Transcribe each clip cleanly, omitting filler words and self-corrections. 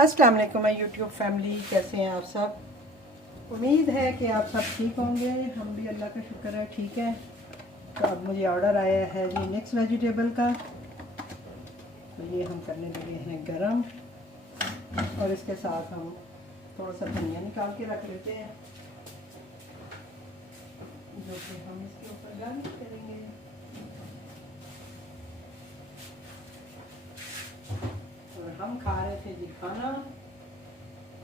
अस्सलाम वालेकुम my YouTube family, कैसे हैं आप सब। उम्मीद है कि आप सब ठीक होंगे। हम भी अल्लाह का शुक्र है ठीक है। तो अब मुझे ऑर्डर आया है जी मिक्स वेजिटेबल का। तो ये हम करने लगे हैं गरम और इसके साथ हम थोड़ा सा धनिया निकाल के रख लेते हैं जो कि हम इसके ऊपर गार्निश करेंगे। और हम खा रहे थे जी खाना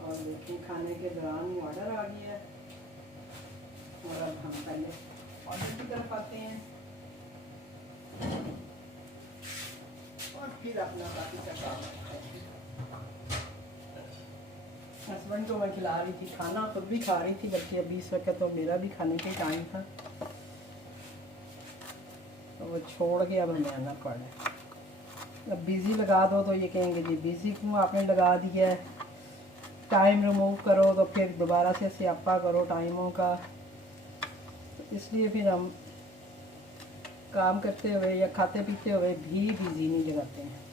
और देखिए खाने के दौरान ही ऑर्डर आ गया। और अब हम पहले ऑर्डर की तरफ आते हैं और फिर अपना बाकी का काम करते हैं। हस्बैंड को मैं खिला रही थी खाना, खुद भी खा रही थी, बल्कि अभी इस वक्त तो मेरा भी खाने का टाइम था, तो वो छोड़ के अब हमें आना पड़ा। अब बिज़ी लगा दो तो ये कहेंगे जी बिज़ी क्यों आपने लगा दिया है, टाइम रिमूव करो तो फिर दोबारा से स्यापा करो टाइमों का। तो इसलिए फिर हम काम करते हुए या खाते पीते हुए भी बिज़ी नहीं लगाते हैं।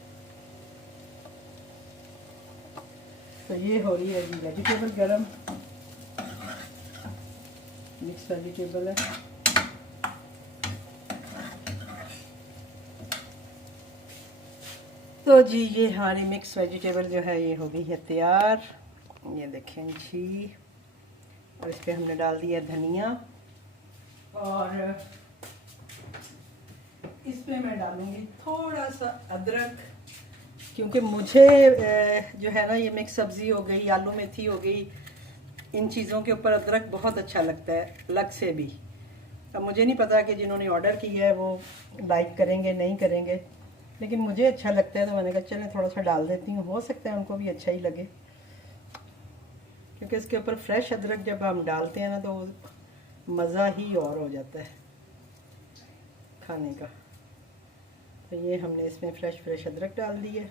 तो ये हो रही है जी वेजिटेबल गरम, मिक्स वेजिटेबल है। तो जी ये हमारी मिक्स वेजिटेबल जो है ये हो गई है तैयार, ये देखें जी। और इस पर हमने डाल दिया धनिया और इस पर मैं डालूँगी थोड़ा सा अदरक, क्योंकि मुझे जो है ना ये मिक्स सब्ज़ी हो गई, आलू मेथी हो गई, इन चीज़ों के ऊपर अदरक बहुत अच्छा लगता है अलग से भी। अब मुझे नहीं पता कि जिन्होंने ऑर्डर किया है वो लाइक करेंगे नहीं करेंगे, लेकिन मुझे अच्छा लगता है तो मैंने कहा चलें थोड़ा सा डाल देती हूँ, हो सकता है उनको भी अच्छा ही लगे। क्योंकि इसके ऊपर फ्रेश अदरक जब हम डालते हैं ना तो मज़ा ही और हो जाता है खाने का। तो ये हमने इसमें फ्रेश अदरक डाल दी है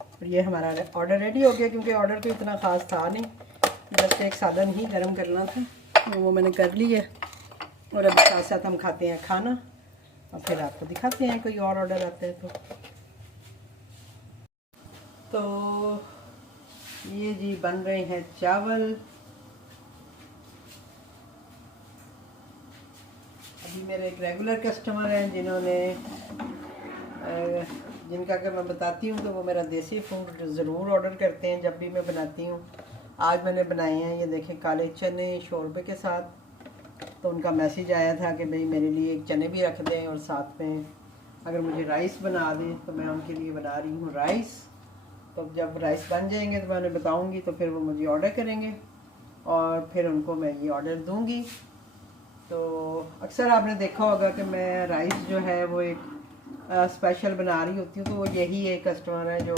और ये हमारा ऑर्डर रेडी हो गया। क्योंकि ऑर्डर तो इतना ख़ास था नहीं, बस एक सालन ही गर्म करना था, तो वो मैंने कर लिया। और अभी साथ साथ हम खाते हैं खाना और फिर आपको दिखाते हैं कोई और ऑर्डर आता है तो ये जी बन रहे हैं चावल। अभी मेरे एक रेगुलर कस्टमर हैं जिनका अगर मैं बताती हूँ तो वो मेरा देसी फूड ज़रूर ऑर्डर करते हैं जब भी मैं बनाती हूँ। आज मैंने बनाए हैं ये देखें काले चने शोरबे के साथ। तो उनका मैसेज आया था कि भाई मेरे लिए एक चने भी रख दें और साथ में अगर मुझे राइस बना दें, तो मैं उनके लिए बना रही हूँ राइस। तो जब राइस बन जाएंगे तो मैं उन्हें बताऊँगी, तो फिर वो मुझे ऑर्डर करेंगे और फिर उनको मैं ये ऑर्डर दूँगी। तो अक्सर आपने देखा होगा कि मैं राइस जो है वो एक स्पेशल बना रही होती हूँ, तो वो यही एक कस्टमर है जो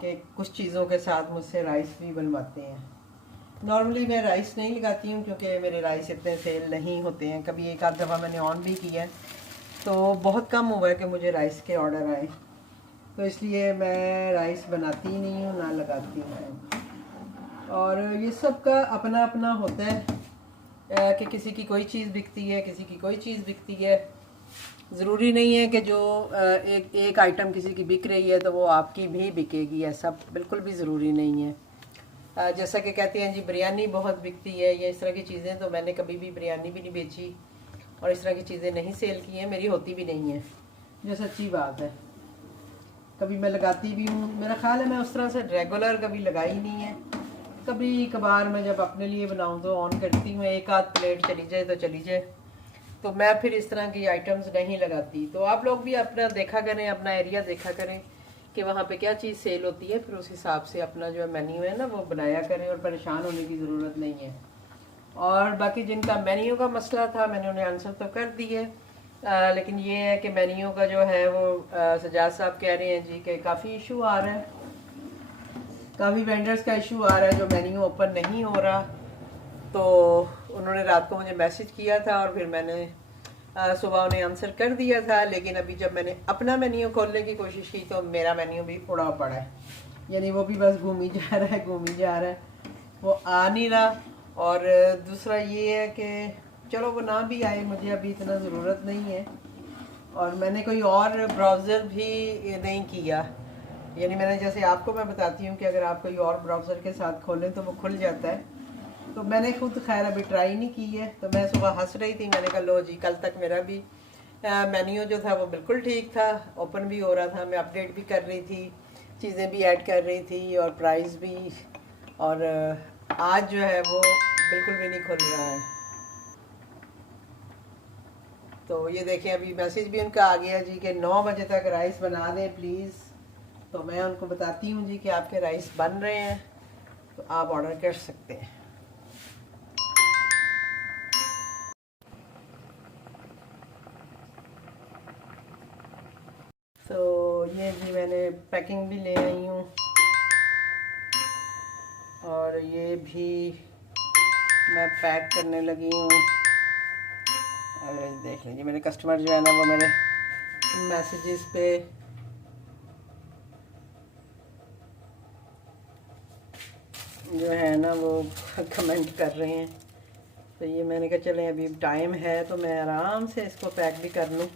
कि कुछ चीज़ों के साथ मुझसे राइस भी बनवाते हैं। नॉर्मली मैं राइस नहीं लगाती हूँ क्योंकि मेरे राइस इतने सेल नहीं होते हैं। कभी एक आध दफ़ा मैंने ऑन भी किया है, तो बहुत कम हुआ है कि मुझे राइस के ऑर्डर आए, तो इसलिए मैं राइस बनाती ही नहीं हूँ ना लगाती हूँ। और ये सब का अपना अपना होता है कि किसी की कोई चीज़ बिकती है, किसी की कोई चीज़ बिकती है। ज़रूरी नहीं है कि जो एक आइटम किसी की बिक रही है तो वो आपकी भी बिकेगी, ऐसा बिल्कुल भी ज़रूरी नहीं है। जैसा कि कहते हैं जी बिरयानी बहुत बिकती है या इस तरह की चीज़ें, तो मैंने कभी भी बिरयानी भी नहीं बेची और इस तरह की चीज़ें नहीं सेल की हैं, मेरी होती भी नहीं है, जो सच्ची बात है। कभी मैं लगाती भी हूँ, मेरा ख्याल है मैं उस तरह से रेगुलर कभी लगाई नहीं है। कभी कभार मैं जब अपने लिए बनाऊँ तो ऑन करती हूँ, एक आध प्लेट चली जाए तो चली जाए, तो मैं फिर इस तरह की आइटम्स नहीं लगाती। तो आप लोग भी अपना देखा करें, अपना एरिया देखा करें कि वहाँ पे क्या चीज़ सेल होती है, फिर उस हिसाब से अपना जो मेन्यू है ना वो बनाया करें और परेशान होने की ज़रूरत नहीं है। और बाकी जिनका मेन्यू का मसला था मैंने उन्हें आंसर तो कर दिए, लेकिन ये है कि मेन्यू का जो है वो सजाद साहब कह रहे हैं जी कि काफ़ी इशू आ रहा है, काफ़ी वेंडर्स का इशू आ रहा है जो मेन्यू ओपन नहीं हो रहा। तो उन्होंने रात को मुझे मैसेज किया था और फिर मैंने सुबह उन्हें आंसर कर दिया था, लेकिन अभी जब मैंने अपना मेन्यू खोलने की कोशिश की तो मेरा मेन्यू भी उड़ा पड़ा है, यानी वो भी बस घूम ही जा रहा है, घूम ही जा रहा है, वो आ नहीं रहा। और दूसरा ये है कि चलो वो ना भी आए, मुझे अभी इतना ज़रूरत नहीं है और मैंने कोई और ब्राउज़र भी नहीं किया। यानी मैंने जैसे आपको मैं बताती हूँ कि अगर आप कोई और ब्राउज़र के साथ खोलें तो वो खुल जाता है। तो मैंने खुद खैर अभी ट्राई नहीं की है। तो मैं सुबह हंस रही थी, मैंने कहा लो जी, कल तक मेरा भी मेन्यू जो था वो बिल्कुल ठीक था, ओपन भी हो रहा था, मैं अपडेट भी कर रही थी, चीज़ें भी ऐड कर रही थी और प्राइस भी। और आज जो है वो बिल्कुल भी नहीं खुल रहा है। तो ये देखें, अभी मैसेज भी उनका आ गया जी कि 9 बजे तक राइस बना दें प्लीज़। तो मैं उनको बताती हूँ जी कि आपके राइस बन रहे हैं, तो आप ऑर्डर कर सकते हैं। तो ये जी मैंने पैकिंग भी ले आई हूँ, और ये भी मैं पैक करने लगी हूँ। अरे देख लीजिए, मेरे कस्टमर जो है ना वो मेरे मैसेजेस पे जो है ना वो कमेंट कर रहे हैं। तो ये मैंने कहा चलें अभी टाइम है तो मैं आराम से इसको पैक भी कर लूँ,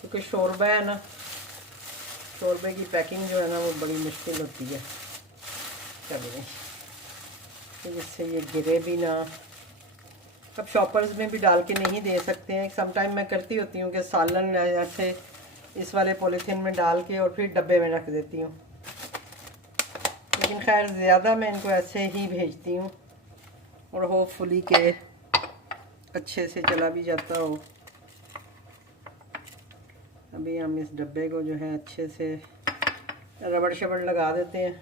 क्योंकि शोरबा है ना, शोरबे की पैकिंग जो है ना वो बड़ी मुश्किल होती है। चलिए तो जिससे ये गिरे भी ना। अब शॉपर्स में भी डाल के नहीं दे सकते हैं। समटाइम मैं करती होती हूँ कि सालन ऐसे इस वाले पॉलीथीन में डाल के और फिर डब्बे में रख देती हूँ, लेकिन खैर ज़्यादा मैं इनको ऐसे ही भेजती हूँ और होपफुली के अच्छे से चला भी जाता हो। अभी हम इस डब्बे को जो है अच्छे से रबड़ शबड़ लगा देते हैं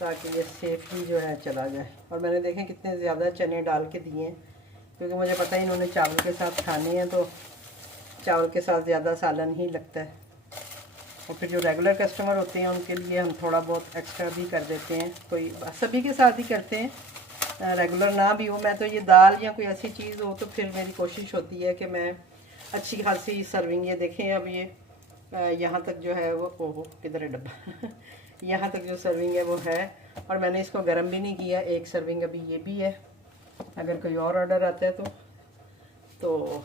ताकि ये सेफली जो है चला जाए। और मैंने देखें कितने ज़्यादा चने डाल के दिए हैं, क्योंकि मुझे पता है इन्होंने चावल के साथ खाने हैं, तो चावल के साथ ज़्यादा सालन ही लगता है। और फिर जो रेगुलर कस्टमर होते हैं उनके लिए हम थोड़ा बहुत एक्स्ट्रा भी कर देते हैं, कोई सभी के साथ ही करते हैं, रेगुलर ना भी हो। मैं तो ये दाल या कोई ऐसी चीज़ हो तो फिर मेरी कोशिश होती है कि मैं अच्छी खासी सर्विंग, ये देखें अब ये यहाँ तक जो है वो, ओहो किधर है डब्बा यहाँ तक जो सर्विंग है वो है, और मैंने इसको गर्म भी नहीं किया। एक सर्विंग अभी ये भी है, अगर कोई और ऑर्डर आता है तो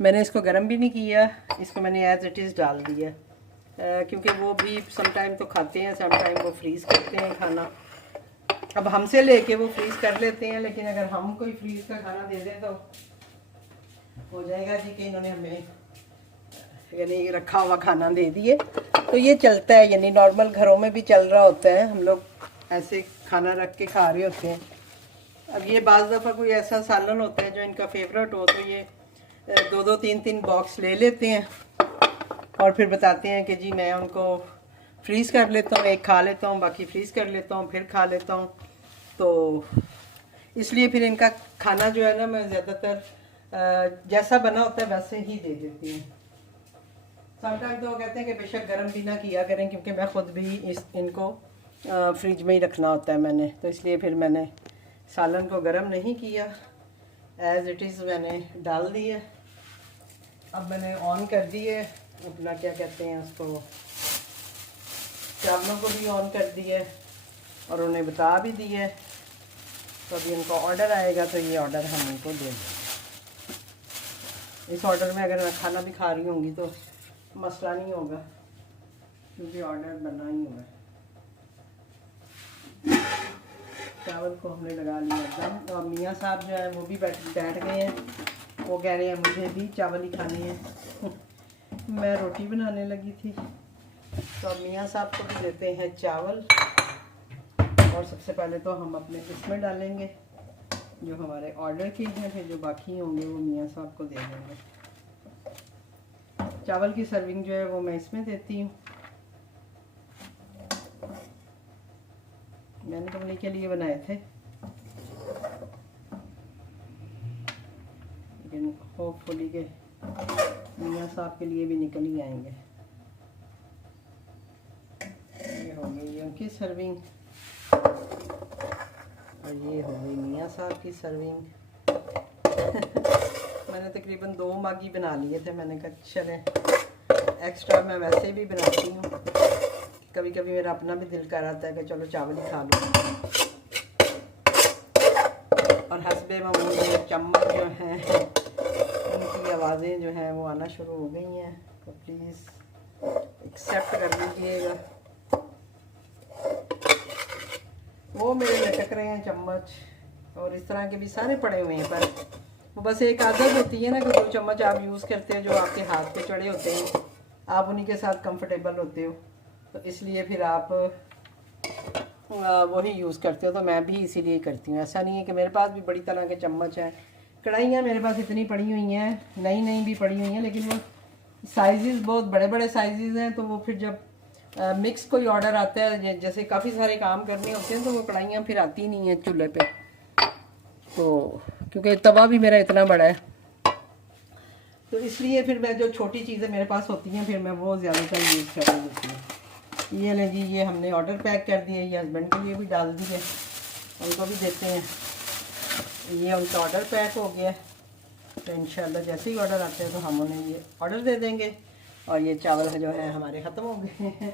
मैंने इसको गर्म भी नहीं किया, इसको मैंने एज इट इज़ डाल दिया, क्योंकि वो भी समटाइम तो खाते हैं, समटाइम वो फ्रीज़ करते हैं खाना। अब हमसे लेके वो फ्रीज़ कर लेते हैं, लेकिन अगर हम कोई फ्रीज़ का खाना दे दें तो हो जाएगा जी कि इन्होंने हमें यानी रखा हुआ खाना दे दिए। तो ये चलता है, यानी नॉर्मल घरों में भी चल रहा होता है, हम लोग ऐसे खाना रख के खा रहे होते हैं। अब ये बाज़ दफ़ा कोई ऐसा सालन होता है जो इनका फेवरेट हो, तो ये 2-2 3-3 बॉक्स ले लेते हैं और फिर बताते हैं कि जी मैं उनको फ्रीज़ कर लेता हूँ, एक खा लेता हूँ, बाकी फ्रीज़ कर लेता हूँ, फिर खा लेता हूँ। तो इसलिए फिर इनका खाना जो है ना मैं ज़्यादातर जैसा बना होता है वैसे ही दे देती हूँ। समटाइम तो वो कहते हैं कि बेशक गर्म भी ना किया करें, क्योंकि मैं ख़ुद भी इनको फ्रिज में ही रखना होता है मैंने, तो इसलिए फिर मैंने सालन को गर्म नहीं किया, एज इट इज़ मैंने डाल दिए। अब मैंने ऑन कर दिए अपना, क्या कहते हैं उसको, चावलों को भी ऑन कर दिए और उन्हें बता भी दिए। तो अभी उनको ऑर्डर आएगा तो ये ऑर्डर हम उनको दे देंगे। इस ऑर्डर में अगर मैं खाना भी खा रही होंगी तो मसला नहीं होगा, क्योंकि ऑर्डर बना ही हुआ है। चावल को हमने लगा लिया एकदम। तो मियाँ साहब जो है वो भी बैठ गए हैं, वो कह रहे हैं मुझे भी चावल ही खाने हैं मैं रोटी बनाने लगी थी। तो अब मियाँ साहब को भी देते हैं चावल, और सबसे पहले तो हम अपने इसमें डालेंगे जो हमारे ऑर्डर के हैं, फिर जो बाकी होंगे वो मियाँ साहब को दे देंगे। चावल की सर्विंग जो है वो मैं इसमें देती हूँ। मैंने तो उन्हीं के लिए बनाए थे, लेकिन होपफुली के मियाँ साहब के लिए भी निकल ही आएंगे। ये हो गई ये उनकी सर्विंग और ये हो गई मियाँ साहब की सर्विंग मैंने तकरीबन 2 मग ही बना लिए थे। मैंने कहा चले एक्स्ट्रा मैं वैसे भी बनाती हूँ, कभी कभी मेरा अपना भी दिल कर आता है कि चलो चावल ही खा लो। और हस्बे मामूल चम्मच जो हैं उनकी की आवाज़ें जो हैं वो आना शुरू हो गई हैं, तो प्लीज़ एक्सेप्ट कर लीजिएगा। वो मेरे लटक रहे हैं चम्मच, और इस तरह के भी सारे पड़े हुए हैं, पर वो बस एक आदत होती है ना कि 2 चम्मच आप यूज़ करते हो जो आपके हाथ पे चढ़े होते हैं, आप उन्हीं के साथ कंफर्टेबल होते हो, तो इसलिए फिर आप वही यूज़ करते हो। तो मैं भी इसीलिए करती हूँ। ऐसा नहीं है कि मेरे पास भी बड़ी तरह के चम्मच हैं। कढ़ाइयाँ मेरे पास इतनी पड़ी हुई हैं, नई नई भी पड़ी हुई हैं, लेकिन वो साइज़ बहुत बड़े बड़े साइज़ हैं, तो वो फिर जब मिक्स कोई ऑर्डर आता है, जैसे काफ़ी सारे काम करने होते हैं, तो वो कढ़ाइयाँ फिर आती नहीं हैं चूल्हे पे, तो क्योंकि तवा भी मेरा इतना बड़ा है, तो इसलिए फिर मैं जो छोटी चीज़ें मेरे पास होती हैं फिर मैं वो ज़्यादातर यूज़ कर लेती हूँ। ये लें जी, ये हमने ऑर्डर पैक कर दिए, ये हस्बैंड के लिए भी डाल दिए, उनको भी देते हैं। ये उनका ऑर्डर पैक हो गया, तो इंशाल्लाह जैसे ही ऑर्डर आते हैं तो हम उन्हें ये ऑर्डर दे देंगे। और ये चावल जो है हमारे ख़त्म हो गए हैं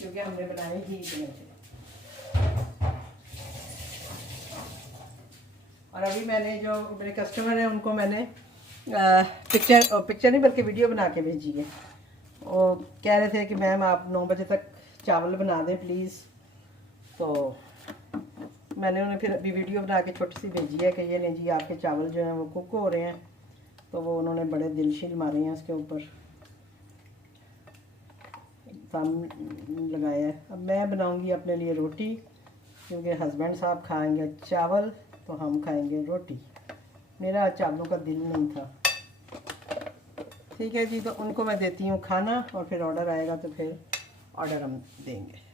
क्योंकि हमने बनाए ही इतने थे। और अभी मैंने जो मेरे कस्टमर हैं उनको मैंने पिक्चर नहीं बल्कि वीडियो बना के भेजी है। वो कह रहे थे कि मैम आप 9 बजे तक चावल बना दें प्लीज़, तो मैंने उन्हें फिर अभी वीडियो बना के छोटी सी भेजी है कि ये नहीं जी आपके चावल जो हैं वो कुक हो रहे हैं, तो वो उन्होंने बड़े दिलशील मारे हैं उसके ऊपर दम लगाया है। अब मैं बनाऊंगी अपने लिए रोटी, क्योंकि हस्बैंड साहब खाएंगे चावल तो हम खाएंगे रोटी। मेरा चावलों का दिल नहीं था। ठीक है जी, तो उनको मैं देती हूँ खाना और फिर ऑर्डर आएगा तो फिर ऑर्डर हम देंगे।